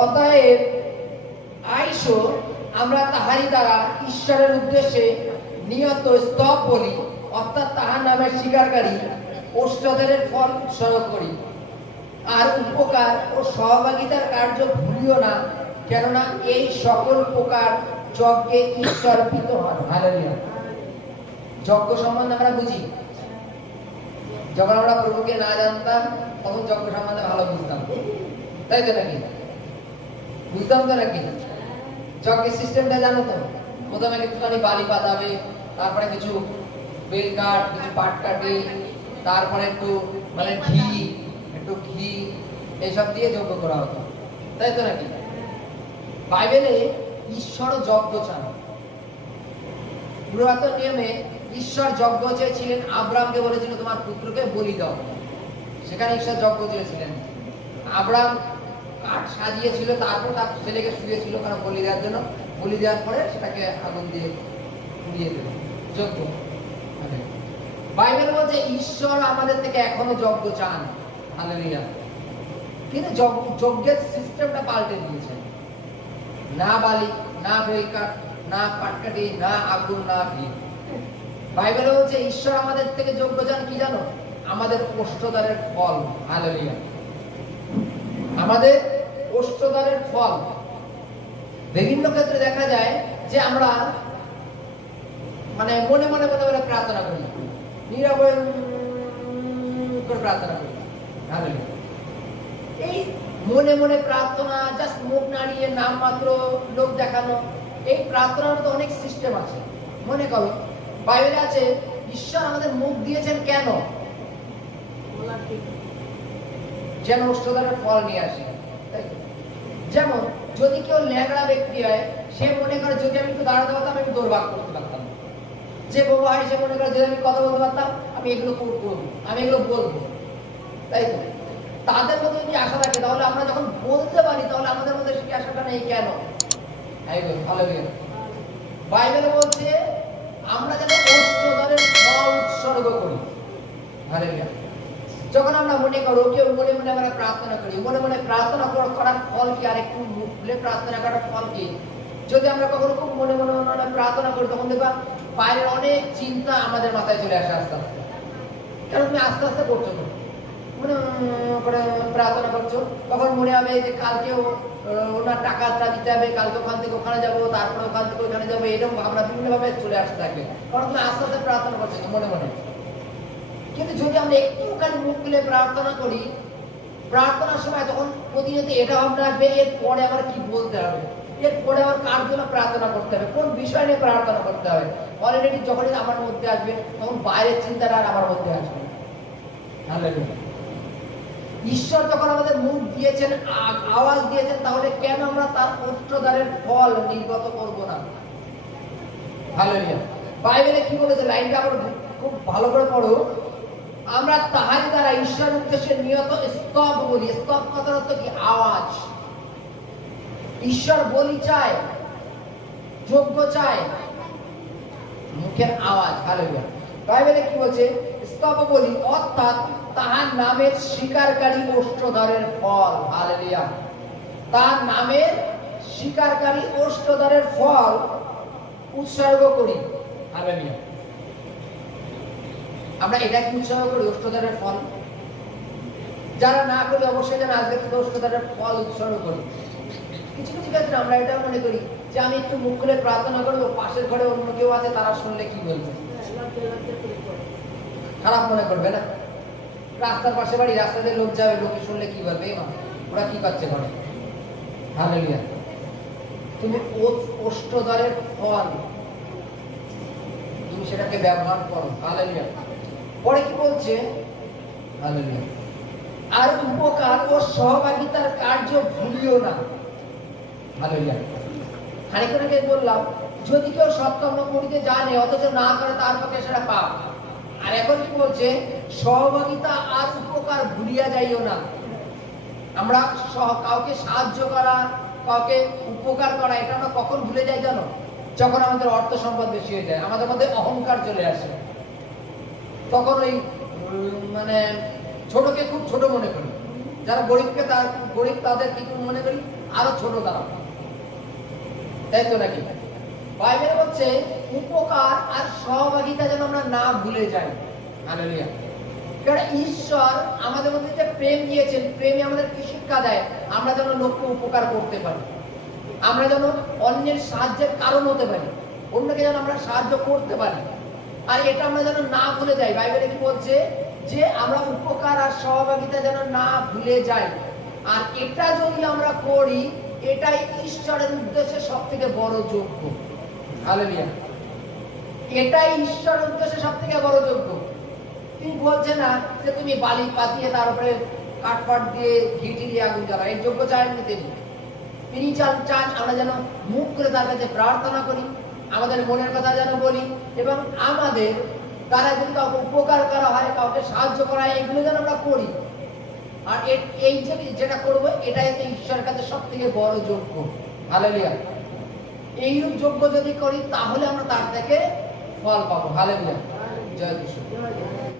অতএব আইসো আমরা তাহারি দ্বারা ঈশ্বরের উদ্দেশ্যে নিয়ত স্তব বলি, অর্থাৎ তাহার নামের স্বীকারকারী অষ্টদের ফল উৎসর্গ করি। আর উপকার ও সহভাগিতার কার্য ভুলিও না, কেননা এই সকল প্রকার যজ্ঞে ঈশ্বর প্রীত হন। হালেলুয়া। যজ্ঞ সম্বন্ধে আমরা বুঝি, যখন আমরা প্রভুকে না জানতাম তখন যজ্ঞ সম্বন্ধে ভালো বুঝতাম, তাই তো নাকি? বুঝতাম তো নাকি? যজ্ঞের সিস্টেমটা জানো তো? প্রথমে একটুখানি বালি পাতাবে, তারপরে কিছু বেল কাঠ, কিছু পাট কাটে, তারপরে একটু মানে ঘি এইসব দিয়ে যজ্ঞ করা হতো, তাই তো নাকি? বাইবেলে ঈশ্বর যজ্ঞ চান। পুরাতন নিয়মে ঈশ্বর যজ্ঞ চেয়েছিলেন, আব্রাহামকে বলেছিল তোমার পুত্রকে বলি দাও, সেখানে ঈশ্বর যজ্ঞ চেয়েছিলেন। আব্রাহাম কাঠ সাজিয়েছিল, তারপর তার ছেলেকে শুয়েছিল কারণ বলি দেওয়ার জন্য। বলি দেওয়ার পরে সেটাকে আগুন দিয়ে পুড়িয়ে দিল, যজ্ঞ। বাইবেল বলছে ঈশ্বর আমাদের থেকে এখনো যজ্ঞ চান। হালেলুয়া। কিন্তু যজ্ঞের সিস্টেমটা পাল্টে দিয়েছে। না বালি, না বেলকাঠ, না পাটকাঠি, না আগুন, না ঘি। বাইবেল বলছে ঈশ্বর আমাদের থেকে যজ্ঞ চান কি জানো? আমাদের ওষ্ঠদ্বারের ফল। হালেলুয়া। আমাদের ওষ্ঠদ্বারের ফল। বিভিন্ন ক্ষেত্রে দেখা যায় যে আমরা মানে মনে মনে প্রার্থনা করি, নীরবে করে প্রার্থনা করি। হালেলুয়া। এই মনে মনে প্রার্থনা, জাস্ট মুখ নাড়িয়ে নাম মাত্র লোক দেখানো, এই প্রার্থনার তো অনেক সিস্টেম আছে। মনে করো বাইবেলে আছে ঈশ্বর আমাদের মুখ দিয়েছেন কেন? যেন ওষ্ঠদ্বারের ফল নিয়ে আসে। যেমন যদি কেউ ল্যাংড়া ব্যক্তি হয়, সে মনে করে যদি আমি একটু দাঁড়াতে পারতাম আমি দৌড়ভাগ করতে পারতাম। যে বোবা হয় সে মনে করে যদি আমি কথা বলতে পারতাম আমি এগুলো করবো, আমি এগুলো বলবো, তাই তো? তাদের মধ্যে যদি আশা থাকে তাহলে আমরা যখন বলতে পারি তাহলে আমাদের মধ্যে সেই আশাটা নেই কেন? ভালো। বাইবেল বলছে আমরা যেন ওষ্ঠদ্বারের ফল উৎসর্গ করি। হালেলুয়া। যখন আমরা মনে করো কেউ মনে মনে আমরা প্রার্থনা করি, মনে মনে প্রার্থনা করার ফল কি? আর একটু মুখ খুলে প্রার্থনা করার ফল কি? যদি আমরা কখনো খুব মনে মনে প্রার্থনা করি তখন দেখবা বাইরের অনেক চিন্তা আমাদের মাথায় চলে আসে আস্তে আস্তে। কারণ তুমি আস্তে আস্তে করছো, মনে করে প্রার্থনা করছো, তখন মনে হবে যে কালকেও ওনার টাকাটা দিতে হবে, কালকে ওখান থেকে ওখানে যাবো, তারপরে ওখান থেকে ওখানে যাবো, এরকম ভাবনা বিভিন্নভাবে চলে আসতে থাকবে। কারণ তুমি আস্তে আস্তে প্রার্থনা করছো মনে মনে। কিন্তু যদি আমরা একটুখানি মুখ খুলে প্রার্থনা করি, প্রার্থনার সময় তখন প্রতিনিয়ত এটা ভাবনা আসবে এরপরে আবার কি বলতে হবে, এরপরে আবার কার জন্য প্রার্থনা করতে হবে, কোন বিষয় নিয়ে প্রার্থনা করতে হবে। অলরেডি যখনই আমার মধ্যে আসবে তখন বাইরের চিন্তাটা আর আমার মধ্যে আসবে। হালেলুয়া। ঈশ্বর যখন আমাদের মুখ দিয়েছেন, আওয়াজ দিয়েছেন, তাহলে কেন আমরা তার ওষ্ঠদ্বারের ফল নির্গত করব না? হালেলুয়া। বাইবেলে কি বলেছে লাইনটা আবার খুব ভালো করে পড়ো। আমরা তাহারি দ্বারা ঈশ্বরের উদ্দেশ্যে নিয়ত স্তব বলি। স্তব কথার অর্থ কি? আওয়াজ। ঈশ্বর বলি চায়, যজ্ঞ চায়, মুখের আওয়াজ। হালেলুয়া। বাইবেলে কি বলছে? স্তব বলি অর্থাৎ তাহার নামের স্বীকারকারী ওষ্ঠদ্বারের ফল। হালেলুয়া। তার নামের স্বীকারকারী ওষ্ঠদ্বারের ফল উৎসর্গ করি। হালেলুয়া। আমরা এটা কি উৎসর্গ করি? ওষ্ঠদ্বারের ফল। যারা না করি অবশ্যই যেন আজকে থেকে ওষ্ঠদ্বারের ফল উৎসর্গ করি। কিছু কিছু ক্ষেত্রে আমরা এটাও মনে করি যে আমি একটু মুখ খুলে প্রার্থনা করবো, পাশের ঘরে অন্য কেউ আছে তারা শুনলে কি বলবে, খারাপ মনে করবে না? রাস্তার পাশে বাড়ি, রাস্তাতে লোক যাবে, লোকে শুনলে কি বলবে, ওরা কি পাচ্ছে ঘরে। হালেলুয়া। তুমি ওষ্ঠদ্বারের ফল তুমি সেটাকে ব্যবহার করো। হালেলুয়া। পরে কি বলছে? হালেলুয়া। আর উপকার ও সহভাগিতার কার্য ভুলিও না। হালেলুয়া। খানিকক্ষণ আগে বললাম যদি কেউ সৎকর্ম করিতে জানে অথচ না করে তার পক্ষে সেটা পাপ। আর এখন কি বলছে? সহভাগিতা আর উপকার ভুলিয়া যাইও না। আমরা কাউকে সাহায্য করা, কাউকে উপকার করা, এটা আমরা কখন ভুলে যাই জানো? যখন আমাদের অর্থ সম্পদ বেশি হয়ে যায়, আমাদের মধ্যে অহংকার চলে আসে, তখন ওই মানে ছোটকে খুব ছোট মনে করি। যারা গরিবকে গরিব তাদের কি মনে করি আরো ছোট তারা, তাই তো নাকি? বাইবেল বলছে উপকার আর সহভাগিতা যেন আমরা না ভুলে যাই। হালেলুয়া। কারণ ঈশ্বর আমাদের মধ্যে যে প্রেম দিয়েছেন, প্রেমে আমাদের কি শিক্ষা দেয়? আমরা যেন লোককে উপকার করতে পারি, আমরা যেন অন্যের সাহায্যের কারণ হতে পারি, অন্যকে যেন আমরা সাহায্য করতে পারি। আর এটা আমরা যেন না ভুলে যাই। বাইবেলে কি বলছে? যে আমরা উপকার আর সহভাগিতা যেন না ভুলে যাই। আর এটা যদি আমরা করি, এটাই ঈশ্বরের উদ্দেশ্যে সব থেকে বড় যজ্ঞ। হালেলুয়া। এটাই ঈশ্বরের উদ্দেশ্যে সব থেকে বড় যজ্ঞ। তিনি বলছে না যে তুমি বালি পাতিয়ে তার উপরে কাঠপাট দিয়ে ঘিটি দিয়ে আগুন জ্বালা, এই যজ্ঞ চাননি তিনি। তিনি চান আমরা যেন মুখ করে তার কাছে প্রার্থনা করি, আমাদের মনের কথা যেন বলি, এবং আমাদের দ্বারা যদি কাউকে উপকার করা হয়, কাউকে সাহায্য করা হয়, এগুলো যেন আমরা করি। আর এই যেটা করবো, এটাই হচ্ছে ঈশ্বরের কাছে সব থেকে বড় যজ্ঞ। হালেলুয়া। এইরূপ যজ্ঞ যদি করি, তাহলে আমরা তার থেকে ফল পাবো। হালেলুয়া। জয় কৃষ্ণ।